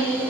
Thank you.